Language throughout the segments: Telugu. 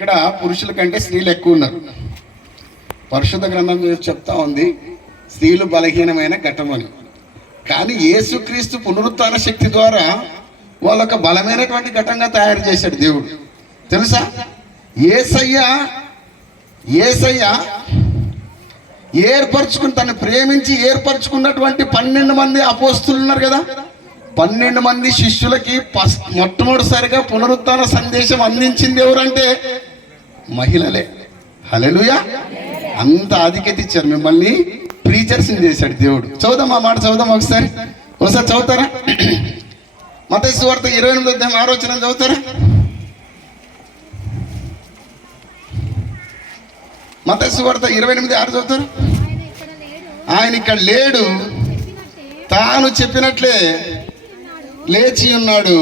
ఇక్కడ పురుషుల కంటే స్త్రీలు ఎక్కువ ఉన్నారు. పరిశుద్ధ గ్రంథం చెప్తా ఉంది స్త్రీలు బలహీనమైన ఘట్టమని. కానీ యేసుక్రీస్తు పునరుత్థాన శక్తి ద్వారా వాళ్ళొక బలమైనటువంటి ఘటంగా తయారు చేశాడు దేవుడు. తెలుసా? యేసయ్య ఏర్పరచుకుని తను ప్రేమించి ఏర్పరచుకున్నటువంటి 12 మంది అపోస్తులు ఉన్నారు కదా, 12 మంది శిష్యులకి మొట్టమొదటిసారిగా పునరుత్థాన సందేశం అందించింది ఎవరంటే మహిళలే. హల్లెలూయా! అంత ఆధిక్యత ఇచ్చారు, మిమ్మల్ని ప్రీచర్స్ చేశాడు దేవుడు. చదువుదాం, ఆ మాట చదువుదాం ఒకసారి చదువుతారా? మత్తయి సువార్త 28 వచనం చదువుతారా? మత్తయి సువార్త 28:6 చదువుతారు. ఆయన ఇక్కడ లేడు, తాను చెప్పినట్లే లేచి ఉన్నాడు.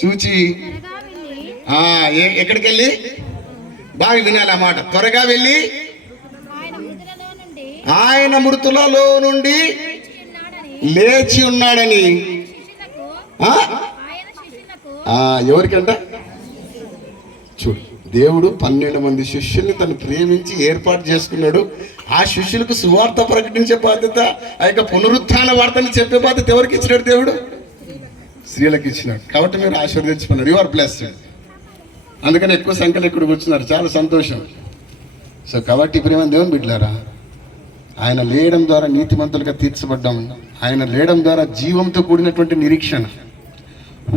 చూచి ఎక్కడికి వెళ్ళి, బాగా వినాలి ఆ మాట, త్వరగా వెళ్ళి ఆయన మృతులలో నుండి లేచి ఉన్నాడని. ఎవరికంట? చూడు, దేవుడు 12 మంది శిష్యుల్ని తను ప్రేమించి ఏర్పాటు చేసుకున్నాడు. ఆ శిష్యులకు సువార్త ప్రకటించే బాధ్యత, ఆ యొక్క పునరుత్థాన వార్తని చెప్పే బాధ్యత ఎవరికి ఇచ్చినాడు? దేవుడు స్త్రీలకు ఇచ్చినాడు. కాబట్టి మీరు ఆశీర్వదించుకున్నారు. You are blessed. అందుకని ఎక్కువ సంఖ్యలో ఇక్కడ కూర్చున్నారు, చాలా సంతోషం. సో కాబట్టి ప్రేమ దేవుని బిడ్డలారా, ఆయన లేయడం ద్వారా నీతిమంతులుగా తీర్చబడ్డాం. ఆయన లేయడం ద్వారా జీవంతో కూడినటువంటి నిరీక్షణ.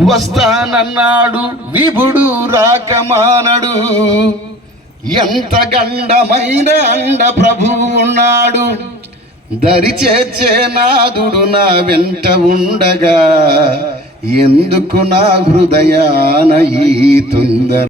వస్తానన్నాడు విభుడు రాకమానడు, ఎంత గండమైన అండ ప్రభువు ఉన్నాడు. దరి చేర్చే నాదుడు నా వెంట ఉండగా, ఎందుకు నా హృదయాన ఈ తొందర.